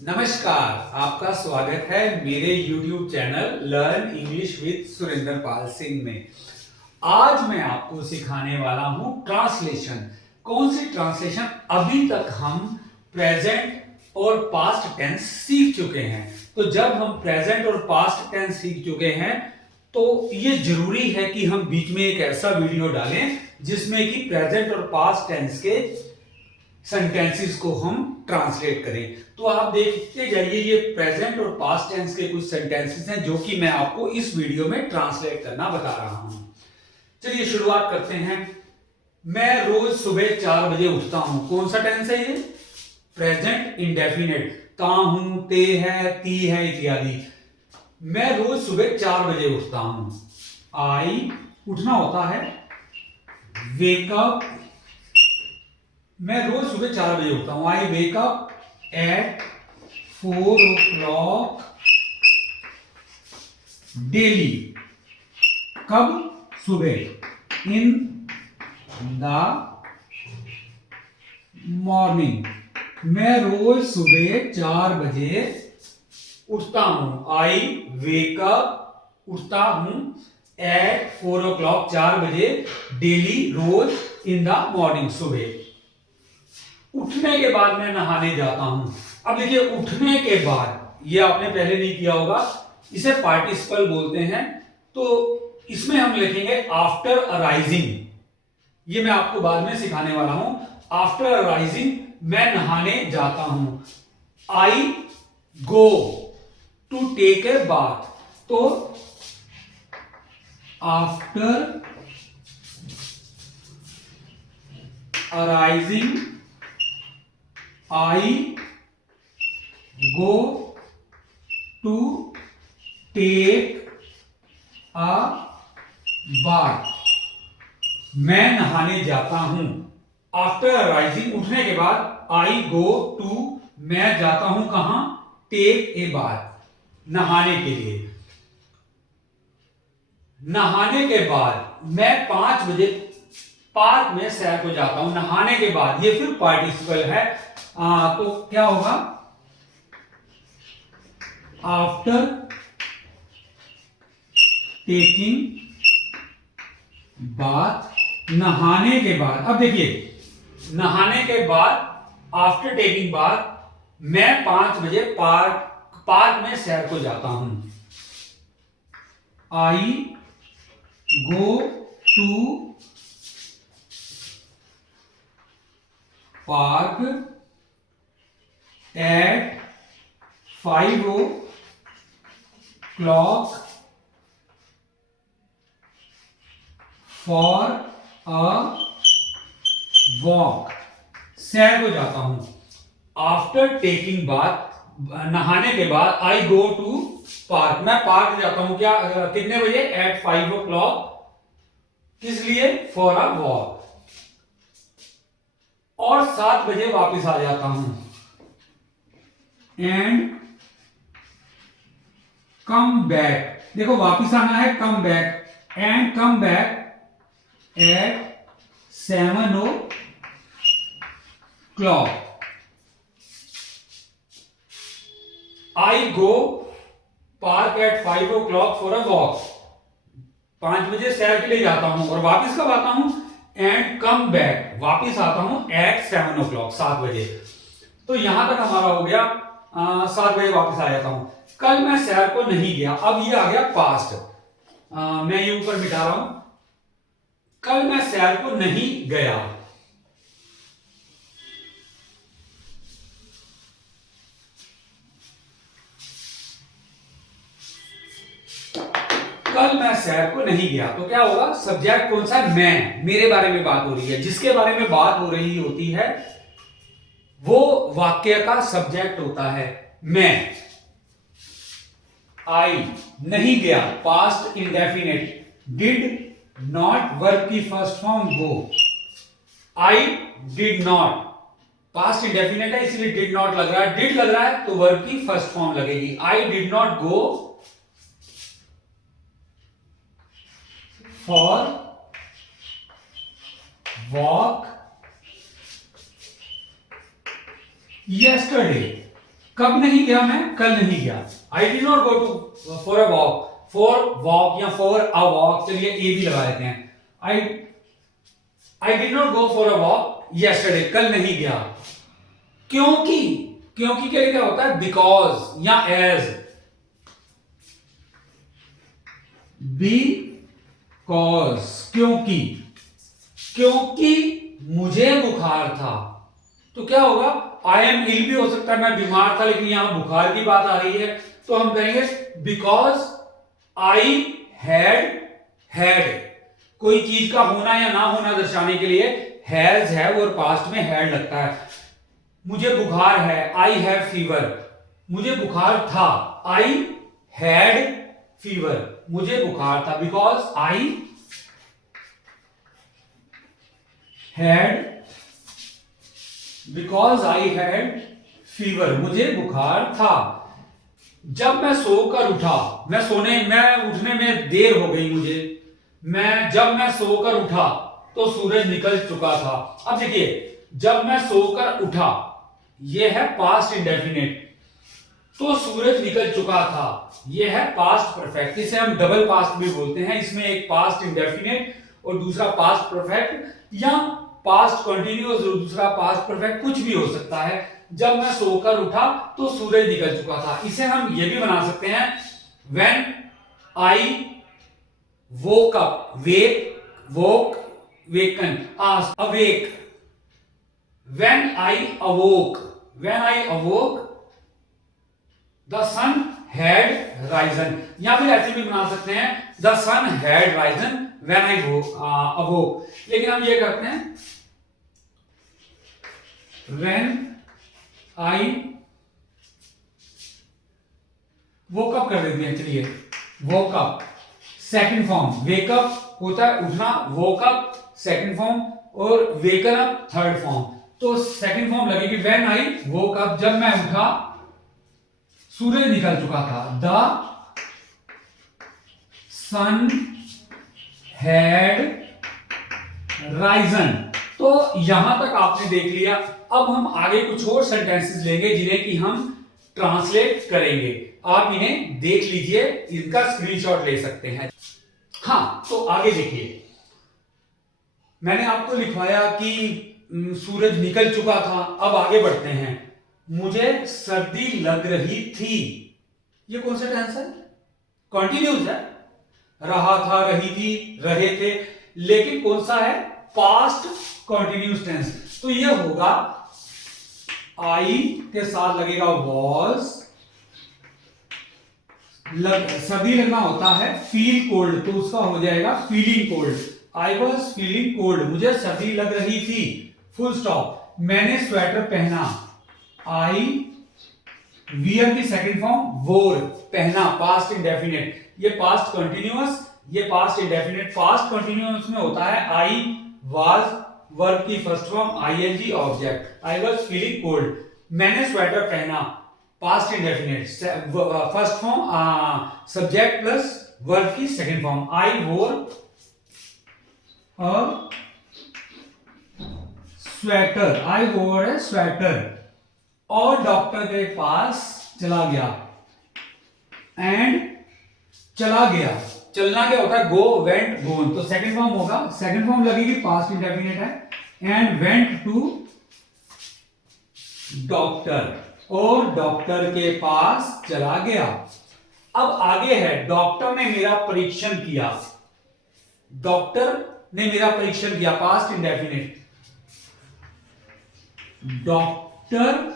नमस्कार, आपका स्वागत है मेरे YouTube channel learn English with Surendra Pal Singh में। आज मैं आपको सिखाने वाला हूं ट्रांसलेशन। कौन सी ट्रांसलेशन? अभी तक हम प्रेजेंट और पास्ट टेंस सीख चुके हैं। तो जब हम प्रेजेंट और पास्ट टेंस सीख चुके हैं तो ये जरूरी है कि हम बीच में एक ऐसा वीडियो डालें जिसमें कि प्रेजेंट और पास्ट टेंस के सेंटेंसेस को हम ट्रांसलेट करें। तो आप देखते जाइए, ये प्रेजेंट और पास्ट टेंस के कुछ सेंटेंसेस हैं जो कि मैं आपको इस वीडियो में ट्रांसलेट करना बता रहा हूं। चलिए शुरुआत करते हैं। मैं रोज सुबह 4 बजे उठता हूं। कौन सा टेंस है ये? Present indefinite. ता हूं, ते है, ती है इत्यादि। मैं रोज सुबह 4 बजे उठता हूं। आई उठना होता है, वेकअप। मैं रोज सुबह 4 बजे उठता हूं। I wake up at 4 o'clock daily. कब? सुबह। In the morning. मैं रोज सुबह 4 बजे उठता हूं। आई वेक अप उठता हूं एट 4 o'clock 4 बजे डेली, रोज, इन द मॉर्निंग सुबह। उठने के बाद मैं नहाने जाता हूं। अब देखिए, उठने के बाद, ये आपने पहले नहीं किया होगा, इसे पार्टिसिपल बोलते हैं। तो इसमें हम लिखेंगे आफ्टर अराइजिंग। ये मैं आपको बाद में सिखाने वाला हूं। आफ्टर अराइजिंग मैं नहाने जाता हूं। I go to take a bath. तो after arising I go to take a bath. मैं नहाने जाता हूं। आफ्टर अराइजिंग उठने के बाद, आई गो टू मैं जाता हूं कहां? टेक ए बाथ नहाने के लिए। नहाने के बाद मैं 5 बजे पार्क में सैर को जाता हूं। नहाने के बाद, ये फिर पार्टिसिपल है। तो क्या होगा? आफ्टर टेकिंग बाथ, नहाने के बाद। अब देखिए, नहाने के बाद, आफ्टर टेकिंग बाथ, मैं 5 बजे पार्क में सैर को जाता हूं। I go to park at 5 o'clock for a walk. सैर को जाता हूं। आफ्टर टेकिंग बाथ, नहाने के बाद, आई गो टू पार्क मैं पार्क जाता हूं। क्या कितने बजे? Eight 5 o'clock। किस लिए? For a walk. और 7 बजे वापस आ जाता हूं। And come back. देखो, वापस आना है, come back. And come back at 7 o'clock। I go park at 5 o'clock for a walk. 5 बजे सैर के लिए जाता हूं और वापस कब आता हूं? एंड कम बैक, वापस आता हूं एट 7 o'clock 7 बजे। तो यहां तक हमारा हो गया। 7 बजे वापस आ जाता हूं। कल मैं सैर को नहीं गया। अब ये आ गया पास्ट। मैं ये ऊपर मिटा रहा हूं। कल मैं सैर को नहीं गया। कल मैं सैर को नहीं गया। तो क्या होगा? सब्जेक्ट कौन सा? मैं, मेरे बारे में बात हो रही है। जिसके बारे में बात हो रही होती है वो वाक्य का सब्जेक्ट होता है मैं। आई नहीं गया, past indefinite. Did not, verb की first form go. I did not, past indefinite है इसलिए डिड नॉट लग रहा है। डिड लग रहा है तो वर्ब की फर्स्ट फॉर्म लगेगी। I did not go for walk yesterday। कब नहीं गया मैं? कल नहीं गया। I did not go to for a walk. For walk या फॉर अ वॉक, चलिए ए भी लगा देते हैं। I did not go for a walk yesterday, कल नहीं गया। क्योंकि, क्योंकि के लिए क्या होता है? बिकॉज या एज। बिकॉज, क्योंकि, क्योंकि मुझे बुखार था। तो क्या होगा? आई एम इल भी हो सकता है, मैं बीमार था, लेकिन यहां बुखार की बात आ रही है, तो हम कहेंगे बिकॉज आई हैड। कोई चीज का होना या ना होना दर्शाने के लिए हैज, हैव और पास्ट में हैड लगता है। मुझे बुखार है, आई हैव फीवर। मुझे बुखार था, आई हैड फीवर। मुझे बुखार था because I had, because I had fever. मुझे बुखार था। जब मैं सोकर उठा, मैं उठने में देर हो गई मुझे। जब मैं सोकर उठा तो सूरज निकल चुका था। अब देखिए, जब मैं सोकर उठा, यह है पास्ट इंडेफिनिट, तो सूरज निकल चुका था, यह है पास्ट परफेक्ट। इसे हम डबल पास्ट भी बोलते हैं। इसमें एक पास्ट इंडेफिनिट और दूसरा पास्ट परफेक्ट, या पास्ट कंटिन्यूअस और दूसरा पास्ट परफेक्ट, कुछ भी हो सकता है। जब मैं सोकर उठा तो सूरज निकल चुका था। इसे हम ये भी बना सकते हैं, when I woke up, woke, waken, awake. When I awoke, the sun had risen. या फिर ऐसे भी बना सकते हैं, the sun had risen when I awoke. लेकिन हम ये करते हैं, व्हेन आई वोक अप कर देते हैं। चलिए, woke up second form, wake up होता है उठना, वोक अप सेकंड फॉर्म, और वेकन अप थर्ड फॉर्म। तो सेकंड फॉर्म लगेगी व्हेन आई वोक अप, जब मैं उठा सूरज निकल चुका था। The sun had risen. तो यहां तक आपने देख लिया। अब हम आगे कुछ और सेंटेंसेस लेंगे जिन्हें कि हम ट्रांसलेट करेंगे। आप इन्हें देख लीजिए, इनका स्क्रीनशॉट ले सकते हैं। हाँ, तो आगे देखिए, मैंने आपको लिखवाया कि सूरज निकल चुका था। अब आगे बढ़ते हैं। मुझे सर्दी लग रही थी, ये कौन सा टेंस है? कंटिन्यूस है। रहा था, रही थी, रहे थे, लेकिन कौन सा है? Past continuous tense. तो ये होगा, आई के साथ लगेगा वॉज। सर्दी लगना होता है फील कोल्ड, तो उसका हो जाएगा feeling cold. I was feeling cold, मुझे सर्दी लग रही थी, फुल स्टॉप। मैंने स्वेटर पहना, आई वियर की सेकंड फॉर्म वोर, पहना, पास्ट इंडेफिनिट। ये पास्ट कंटिन्यूअस, ये पास्ट इंडेफिनिट। पास्ट कंटिन्यूअस में होता है आई वाज, वर्ब की first form ING object. I was feeling cold. मैंने स्वेटर पहना, past indefinite, first form subject plus verb की second form. I wore a sweater, आई वोर ए sweater. और डॉक्टर के पास चला गया, एंड चला गया, चलना क्या होता है? गो, वेंट, गोन। तो सेकंड फॉर्म होगा, सेकंड फॉर्म लगेगी, पास्ट इंडेफिनिट है, एंड वेंट टू डॉक्टर, और डॉक्टर के पास चला गया। अब आगे है, डॉक्टर ने मेरा परीक्षण किया, डॉक्टर ने मेरा परीक्षण किया, पास्ट इंडेफिनिट। डॉक्टर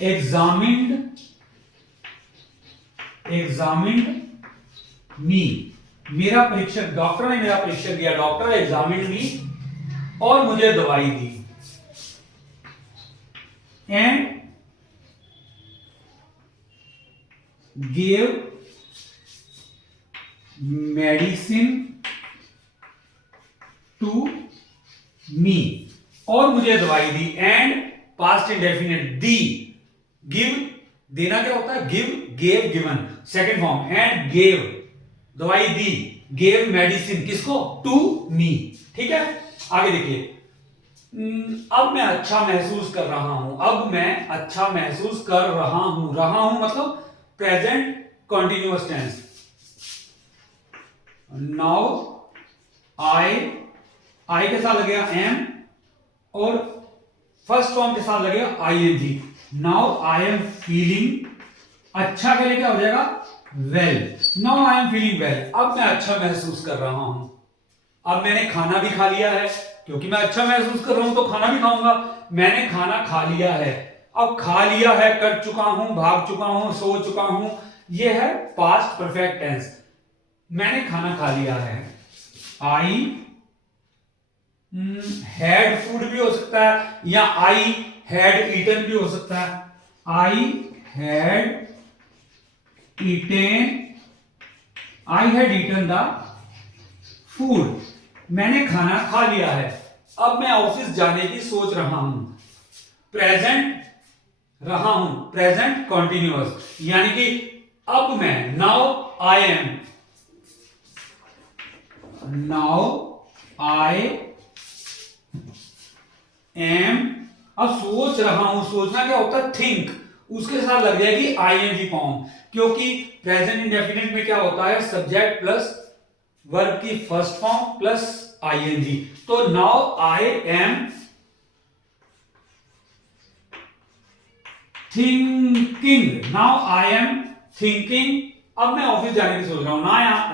एग्जामिन्ड मी, मेरा परीक्षण, डॉक्टर ने मेरा परीक्षण किया, डॉक्टर एग्जामिन्ड मी, और मुझे दवाई दी, and gave medicine to me, और मुझे दवाई दी, एंड पास्ट इंडेफिनिट, दी, गिव, देना क्या होता है? Give, gave, given, second form, and gave, दवाई दी, गेव मेडिसिन, किसको? To me. ठीक है, आगे देखिए, अब मैं अच्छा महसूस कर रहा हूं, अब मैं अच्छा महसूस कर रहा हूं मतलब present continuous tense. Now I के साथ लगेगा एम और फर्स्ट फॉर्म के साथ लगेगा ING. Now I am feeling, अच्छा के लिए क्या हो जाएगा well. Now I am feeling well, अब मैं अच्छा महसूस कर रहा हूं। अब मैंने खाना भी खा लिया है, क्योंकि मैं अच्छा महसूस कर रहा हूं तो खाना भी खाऊंगा। मैंने खाना खा लिया है, अब खा लिया है, कर चुका हूं, भाग चुका हूं, सो चुका हूं, यह है पास्ट परफेक्ट टेंस। मैंने खाना खा लिया है। आई हैड फूड भी हो सकता है या आई हैड ईटन भी हो सकता है। I had eaten, I had eaten the food, मैंने खाना खा लिया है। अब मैं ऑफिस जाने की सोच रहा हूं। प्रेजेंट रहा हूं, प्रेजेंट कॉन्टिन्यूअस, यानी कि अब मैं, now I M, now I M. अब सोच रहा हूं, सोचना क्या होता है थिंक, उसके साथ लग जाएगी आईएनजी फॉर्म, क्योंकि प्रेजेंट इंडेफिनिट में क्या होता है सब्जेक्ट प्लस वर्ब की फर्स्ट फॉर्म प्लस आईएनजी। तो now I am thinking, now I am thinking, अब मैं ऑफिस जाने की सोच रहा हूं।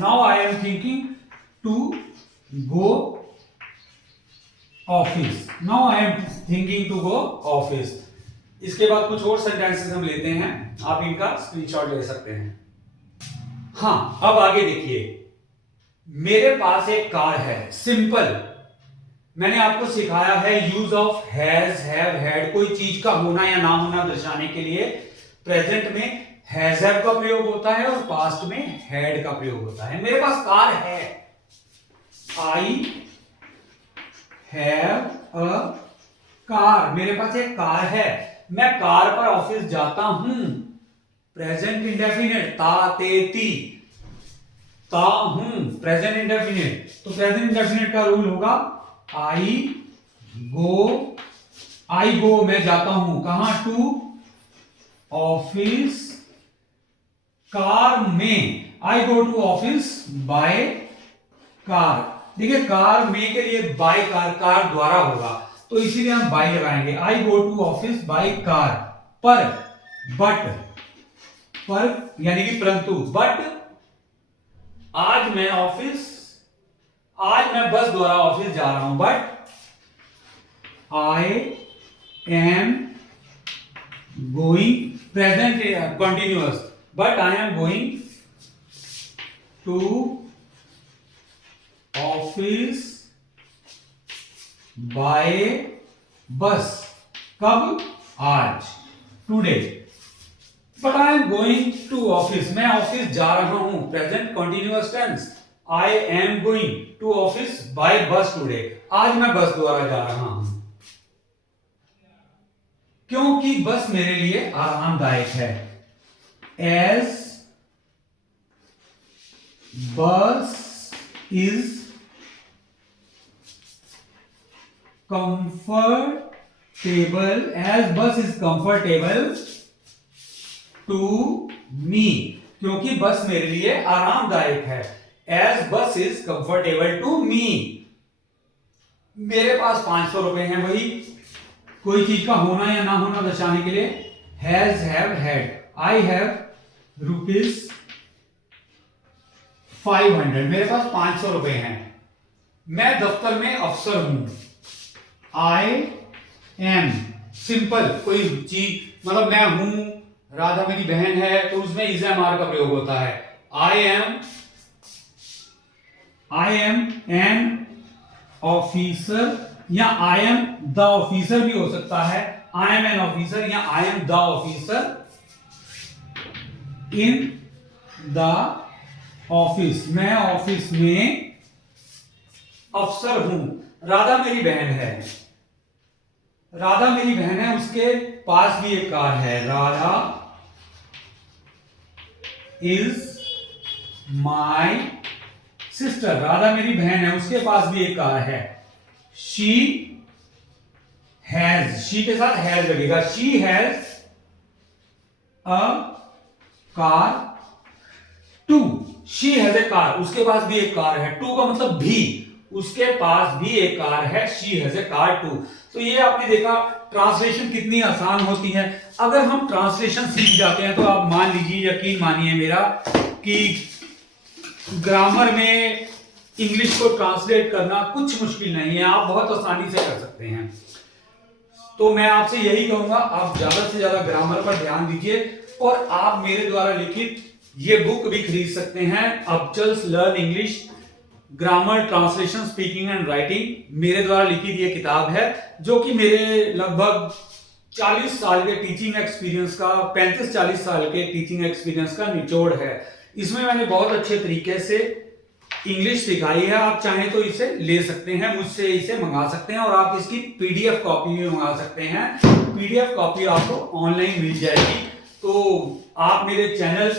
Now I am thinking to go office, now I am thinking to go office. इसके बाद कुछ और सेंटेंसेस हम लेते हैं, आप इनका स्क्रीनशॉट ले सकते हैं। हाँ, अब आगे देखिए, मेरे पास एक कार है। सिंपल, मैंने आपको सिखाया है use of has, have, had, कोई चीज का होना या ना होना दर्शाने के लिए प्रेजेंट में हैज हैव का प्रयोग होता है और पास्ट में हैड का प्रयोग होता है। मेरे पास कार है, आई हैव अ कार, मेरे पास एक कार है। मैं कार पर ऑफिस जाता हूं, प्रेजेंट इंडेफिनिट, ता ते ती, ता हूं, प्रेजेंट इंडेफिनिट। तो प्रेजेंट इंडेफिनिट का रूल होगा आई गो, मैं जाता हूं कहां, टू ऑफिस, कार में, I go to office by car. देखिए कार में के लिए बाय कार, कार द्वारा होगा, तो इसीलिए हम बाय लगाएंगे। I go to office by car, पर, बट, पर यानी कि परंतु, बट आज मैं बस द्वारा ऑफिस जा रहा हूं, but I am going, present continuous, but I am going to office by bus, कब, आज, today. But I am going to office, मैं ऑफिस जा रहा हूं, present continuous tense, I am going to office by bus today, आज मैं बस द्वारा जा रहा हूं, क्योंकि बस मेरे लिए आरामदायक है। एज बस is comfortable, as bus is comfortable to me, क्योंकि बस मेरे लिए आरामदायक है। as bus is comfortable to me, मेरे पास 500 रुपए हैं, वही कोई चीज का होना या ना होना दर्शाने के लिए has, have, had। I have rupees 500, मेरे पास 500 रुपए हैं। मैं दफ्तर में अफसर हूं, आई एम, सिंपल, कोई चीज मतलब मैं हूं, राधा मेरी बहन है, तो उसमें इज एम आर का प्रयोग होता है। आई एम एन ऑफिसर या आई एम द ऑफिसर भी हो सकता है। आई एम एन ऑफिसर या I am the officer in the office, मैं ऑफिस में अफसर हूं। राधा मेरी बहन है, राधा मेरी बहन है, उसके पास भी एक कार है। Radha is my sister, Radha मेरी बहन है, उसके पास भी एक कार है। शी हैज, शी के साथ हैज लगेगा। She has a car too, she has a car, उसके पास भी एक कार है। टू का मतलब भी, उसके पास भी एक कार है। She has a car too. तो ये आपने देखा ट्रांसलेशन कितनी आसान होती है। अगर हम ट्रांसलेशन सीख जाते हैं तो आप मान लीजिए, यकीन मानिए मेरा, कि ग्रामर में इंग्लिश को ट्रांसलेट करना कुछ मुश्किल नहीं है, आप बहुत आसानी से कर सकते हैं। तो मैं आपसे यही कहूंगा, आप ज्यादा से ज्यादा ग्रामर पर ध्यान दीजिए और आप मेरे द्वारा लिखित ये बुक भी खरीद सकते हैं, अपचल्स learn English grammar translation speaking and writing. मेरे द्वारा लिखित ये किताब है जो कि मेरे लगभग 40 साल के टीचिंग एक्सपीरियंस का, 35-40 साल के टीचिंग एक्सपीरियंस का निचोड़ है। इसमें मैंने बहुत अच्छे तरीके से इंग्लिश सिखाई है। आप चाहें तो इसे ले सकते हैं, मुझसे इसे मंगा सकते हैं और आप इसकी पीडीएफ कॉपी भी मंगा सकते हैं। पीडीएफ कॉपी आपको ऑनलाइन मिल जाएगी। तो आप मेरे channel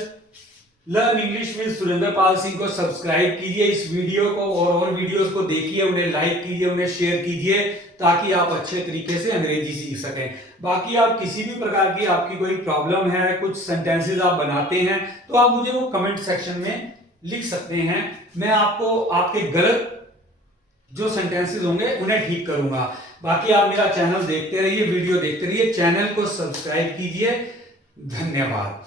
learn English with Surendra Pal Singh को सब्सक्राइब कीजिए, इस वीडियो को और वीडियोस को देखिए, उन्हें लाइक कीजिए, उन्हें शेयर कीजिए, ताकि आप अच्छे तरीके से अंग्रेजी सीख सकें। बाकी आप किसी भी प्रकार की आपकी कोई प्रॉब्लम है, कुछ सेंटेंसेस आप बनाते हैं, तो आप मुझे वो कमेंट सेक्शन में लिख सकते हैं। मैं आपको आपके गलत जो सेंटेंसेस होंगे उन्हें ठीक करूंगा। बाकी आप मेरा चैनल देखते रहिए, वीडियो देखते रहिए, चैनल को सब्सक्राइब कीजिए। धन्यवाद।